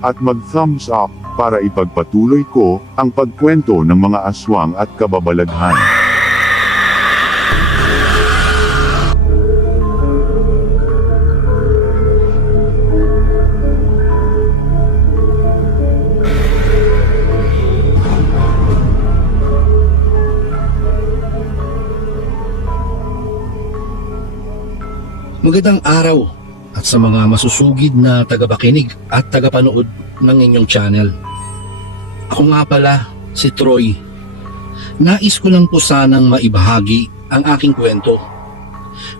at mag-thumbs up para ipagpatuloy ko ang pagkwento ng mga aswang at kababalaghan. Magandang araw at sa mga masusugid na tagapakinig at tagapanood ng inyong channel. Ako nga pala si Troy. Nais ko lang po sanang maibahagi ang aking kwento.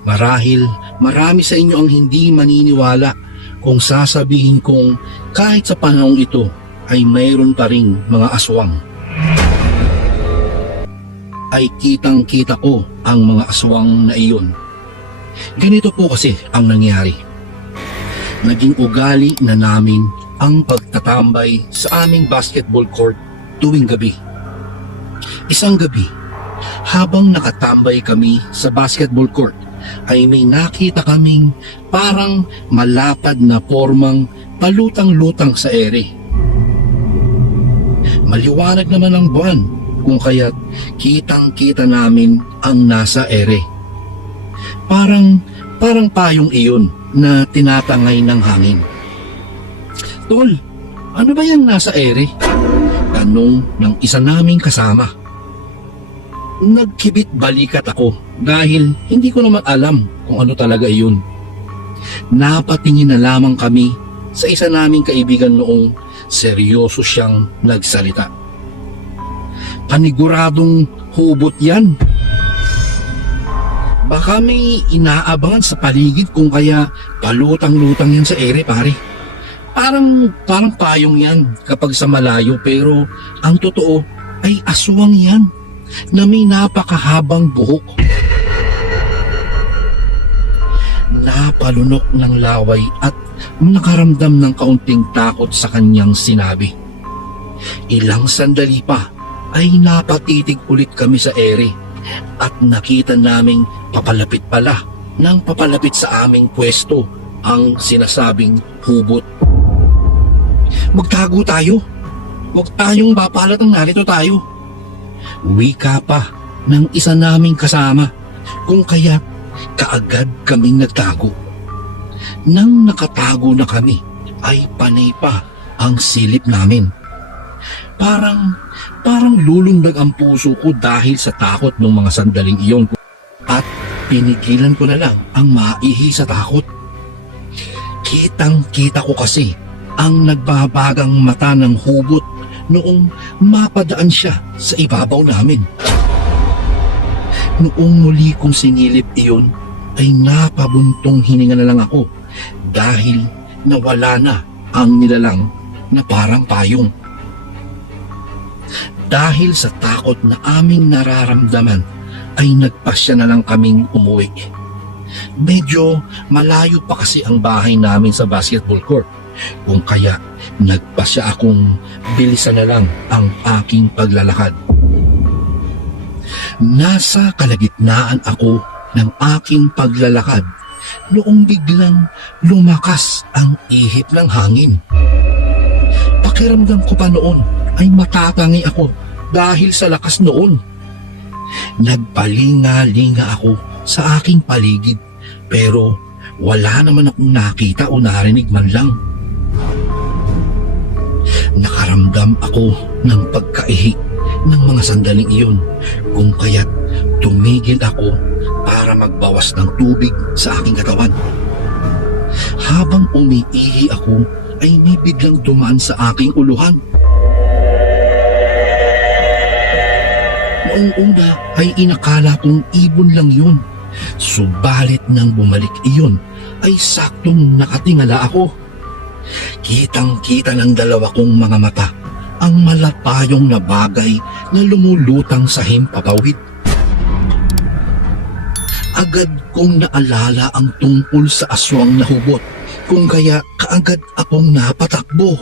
Marahil marami sa inyo ang hindi maniniwala kung sasabihin kong kahit sa panahong ito ay mayroon pa ring mga aswang. Ay kitang kita ko ang mga aswang na iyon Ganito po kasi ang nangyari. Naging ugali na namin ang pagtatambay sa aming basketball court tuwing gabi. Isang gabi, habang nakatambay kami sa basketball court, ay may nakita kaming parang malapad na formang palutang-lutang sa ere. Maliwanag naman ang buwan kung kaya't kitang-kita namin ang nasa ere. Parang, parang payong iyon na tinatangay ng hangin. Tol, ano ba yan nasa ere? Tanong ng isa naming kasama. Nagkibit balikat ako dahil hindi ko naman alam kung ano talaga iyon. Napatingin na lamang kami sa isa naming kaibigan noong seryoso siyang nagsalita. Paniguradong hubot yan Baka may inaabangan sa paligid kung kaya palutang-lutang yan sa ere pare. Parang, parang payong yan kapag sa malayo pero ang totoo ay aswang yan na may napakahabang buhok. Napalunok ng laway at nakaramdam ng kaunting takot sa kanyang sinabi. Ilang sandali pa ay napatitig ulit kami sa ere at nakita naming papalapit pala ng papalapit sa aming pwesto ang sinasabing hubot. Magtago tayo. Huwag tayong bapalat ng narito tayo. Wika pa ng isa naming kasama kung kaya kaagad kaming nagtago. Nang nakatago na kami ay panay pa ang silip namin. Parang, parang lulundag ang puso ko dahil sa takot ng mga sandaling iyon. Pinigilan ko na lang ang maihi sa takot. Kitang kita ko kasi ang nagbabagang mata ng hubot noong mapadaan siya sa ibabaw namin. Noong muli kong sinilip iyon ay napabuntong hininga na lang ako dahil nawala na ang nilalang na parang payong. Dahil sa takot na aming nararamdaman ay nagpasya na lang kaming umuwi. Medyo malayo pa kasi ang bahay namin sa basketball court. Kung kaya nagpasya akong bilisan na lang ang aking paglalakad. Nasa kalagitnaan ako ng aking paglalakad noong biglang lumakas ang ihip ng hangin. Pakiramdam ko pa noon ay matatangi ako dahil sa lakas noon. Nagpalinga-linga ako sa aking paligid pero wala naman akong nakita o narinig man lang. Nakaramdam ako ng pagkaihi ng mga sandaling iyon kung kaya't tumigil ako para magbawas ng tubig sa aking katawan. Habang umiihi ako ay may biglang dumaan sa aking uluhan. Noong una ay inakala kong ibon lang yun. Subalit nang bumalik iyon ay saktong nakatingala ako. Kitang kita ng dalawa kong mga mata ang malapayong na bagay na lumulutang sa himpapawid. Agad kong naalala ang tungkol sa aswang na hubot kung kaya kaagad akong napatakbo.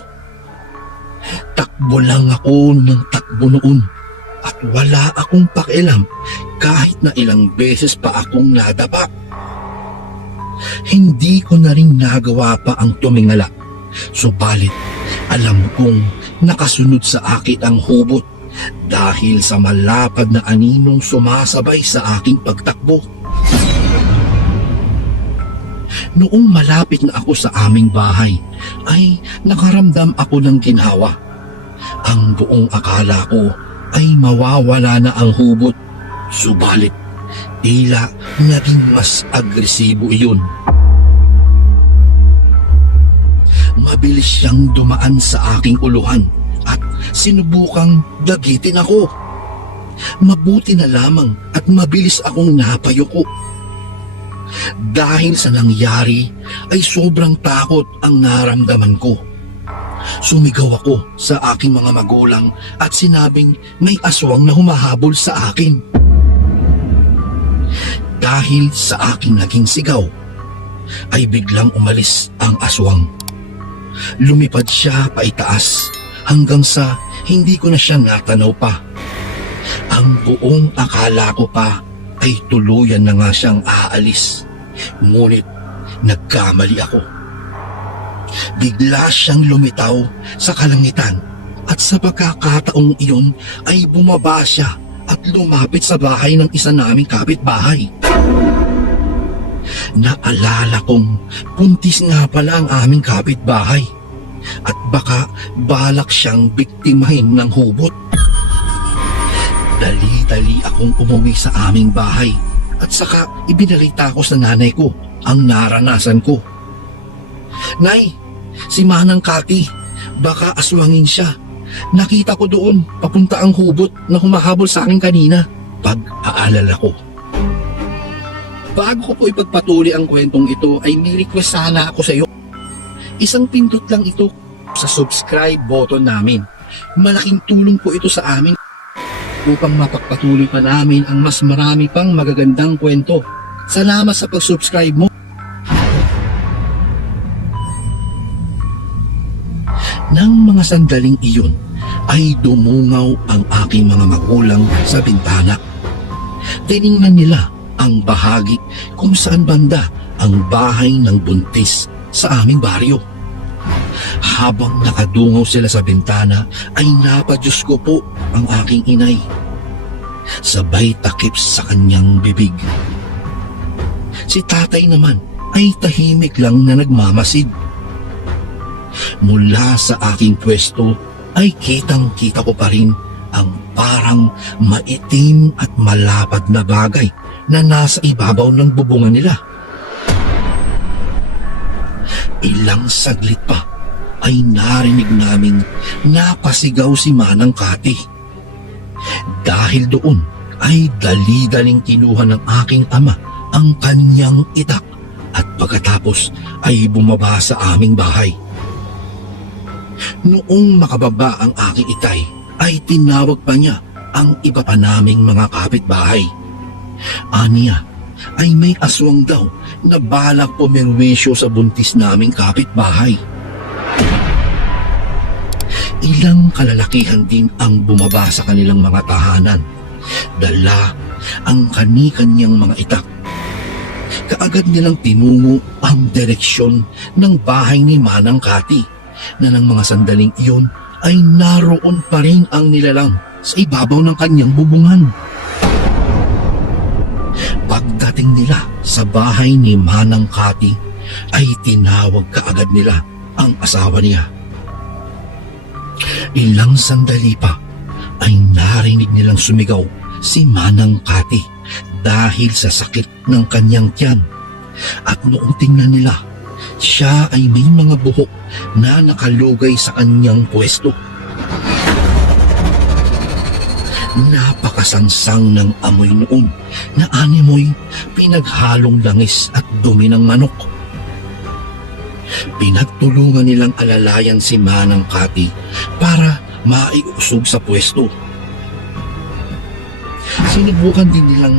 Takbo lang ako ng takbo noon at wala akong pakialam kahit na ilang beses pa akong nadapa. Hindi ko na rin nagawa pa ang tumingala. Subalit, alam kong nakasunod sa akin ang hubot dahil sa malapad na aninong sumasabay sa aking pagtakbo. Noong malapit na ako sa aming bahay, ay nakaramdam ako ng ginhawa. Ang buong akala ko ay mawawala na ang hubot. Subalit, tila naging mas agresibo iyon. Mabilis siyang dumaan sa aking uluhan at sinubukang dagitin ako. Mabuti na lamang at mabilis akong napayuko. Dahil sa nangyari ay sobrang takot ang naramdaman ko. Sumigaw ako sa aking mga magulang at sinabing may aswang na humahabol sa akin. Dahil sa aking naging sigaw, ay biglang umalis ang aswang. Lumipad siya paitaas hanggang sa hindi ko na siya natanaw pa. Ang buong akala ko pa ay tuluyan na nga siyang aalis. Ngunit nagkamali ako. Bigla siyang lumitaw sa kalangitan at sa pagkakataong iyon ay bumaba siya at lumapit sa bahay ng isa naming kapitbahay. Naalala kong puntis nga pala ang aming kapitbahay at baka balak siyang biktimahin ng hubot. Dali-dali akong umuwi sa aming bahay at saka ibinalita ko sa nanay ko ang naranasan ko. Nay, si Manang Kati, baka aswangin siya. Nakita ko doon, papunta ang hubot na humahabol sa akin kanina. Pag-aalala ko. Bago ko po ipagpatuloy ang kwentong ito ay may request sana ako sa iyo. Isang pindot lang ito sa subscribe button namin. Malaking tulong po ito sa amin upang mapagpatuloy pa namin ang mas marami pang magagandang kwento. Salamat sa pag-subscribe mo. Sandaling iyon ay dumungaw ang aking mga magulang sa bintana. Tiningnan nila ang bahagi kung saan banda ang bahay ng buntis sa aming baryo. Habang nakadungaw sila sa bintana ay napadyos ko po ang aking inay. Sabay takip sa kanyang bibig. Si tatay naman ay tahimik lang na nagmamasid. Mula sa aking pwesto ay kitang kita ko pa rin ang parang maitim at malapad na bagay na nasa ibabaw ng bubungan nila. Ilang saglit pa ay narinig naming napasigaw si Manang Kati. Dahil doon ay dali-daling kinuha ng aking ama ang kanyang itak at pagkatapos ay bumaba sa aming bahay. Noong makababa ang aking itay, ay tinawag pa niya ang iba pa naming mga kapitbahay. Aniya, ay may aswang daw na balak pumirwisyo sa buntis naming kapitbahay. Ilang kalalakihan din ang bumaba sa kanilang mga tahanan. Dala ang kani-kanyang mga itak. Kaagad nilang tinungo ang direksyon ng bahay ni Manang Kati na ng mga sandaling iyon ay naroon pa rin ang nilalang sa ibabaw ng kanyang bubungan. Pagdating nila sa bahay ni Manang Kati ay tinawag kaagad nila ang asawa niya. Ilang sandali pa ay narinig nilang sumigaw si Manang Kati dahil sa sakit ng kanyang tiyan. At noong tingnan nila, siya ay may mga buhok na nakalugay sa kanyang pwesto. Napakasansang ng amoy noon na animoy pinaghalong langis at dumi ng manok. Pinagtulungan nilang alalayan si Manang Kati para maiusog sa pwesto. Sinubukan din nilang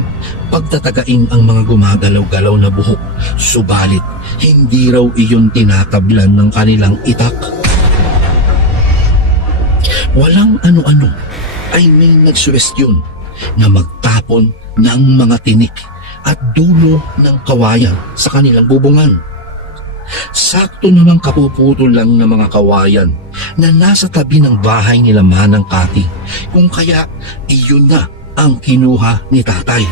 pagtatagain ang mga gumagalaw-galaw na buhok, subalit hindi raw iyon tinatablan ng kanilang itak. Walang ano-ano ay may nagsuwestyon na magtapon ng mga tinik at dulo ng kawayan sa kanilang bubungan. Sakto namang kapuputol lang ng mga kawayan na nasa tabi ng bahay nila Manang Kati kung kaya iyon na ang kinuha ni tatay.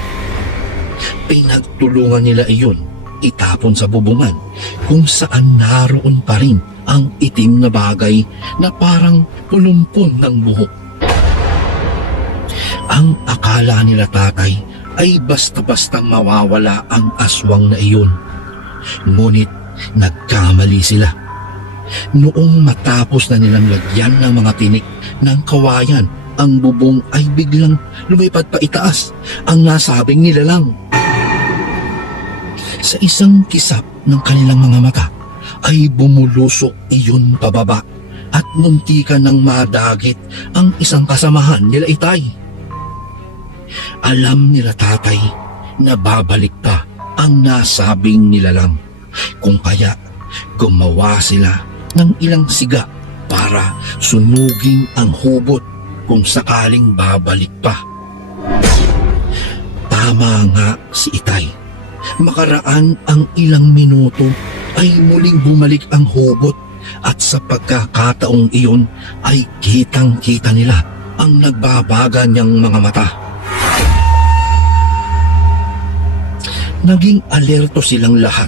Pinagtulungan nila iyon itapon sa bubungan kung saan naroon pa rin ang itim na bagay na parang pulumpon ng buhok. Ang akala nila tatay ay basta-basta mawawala ang aswang na iyon. Ngunit nagkamali sila. Noong matapos na nilang lagyan ng mga tinik ng kawayan, ang bubong ay biglang lumipad pa itaas ang nasabing nilalang. Sa isang kisap ng kanilang mga mata ay bumulusok iyon pababa at muntikan ng madagit ang isang kasamahan nila itay. Alam nila tatay na babalik pa ang nasabing nilalang kung kaya gumawa sila ng ilang siga para sunugin ang hubot kung sakaling babalik pa. Tama nga si Itay. Makaraan ang ilang minuto ay muling bumalik ang hubot at sa pagkakataong iyon ay kitang kita nila ang nagbabaga niyang mga mata. Naging alerto silang lahat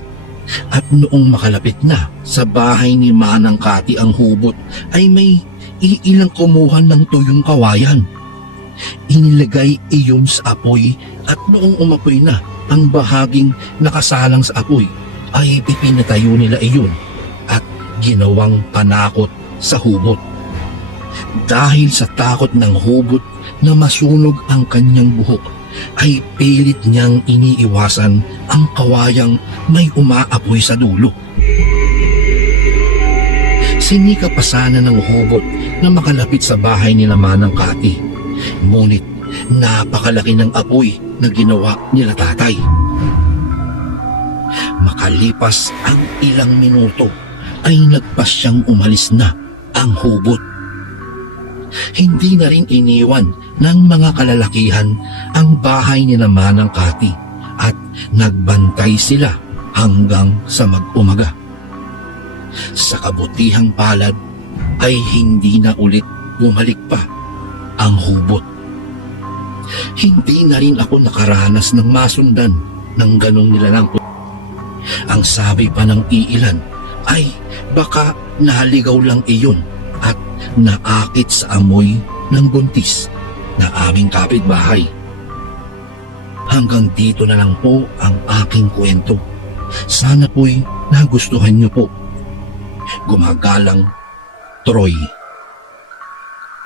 at noong makalapit na sa bahay ni Manang Kati ang hubot ay may iilang kumuhan ng tuyong kawayan. Inilagay iyon sa apoy at noong umapoy na ang bahaging nakasalang sa apoy ay ipinatayo nila iyon at ginawang panakot sa hubot. Dahil sa takot ng hubot na masunog ang kanyang buhok, ay pilit niyang iniiwasan ang kawayang may umaapoy sa dulo. Sinika pa sana ng hubot na makalapit sa bahay nila Manang Kati. Ngunit napakalaki ng apoy na ginawa nila tatay. Makalipas ang ilang minuto ay nagpasyang umalis na ang hubot. Hindi na rin iniwan ng mga kalalakihan ang bahay ni Manang Kati at nagbantay sila hanggang sa mag-umaga. Sa kabutihang palad ay hindi na ulit bumalik pa ang hubot. Hindi na rin ako nakaranas ng masundan ng ganong nilalang ang sabi pa ng iilan ay baka nahaligaw lang iyon at naakit sa amoy ng buntis na aming kapitbahay. Hanggang dito na lang po ang aking kwento. Sana po'y nagustuhan niyo po. Gumagalang Troy.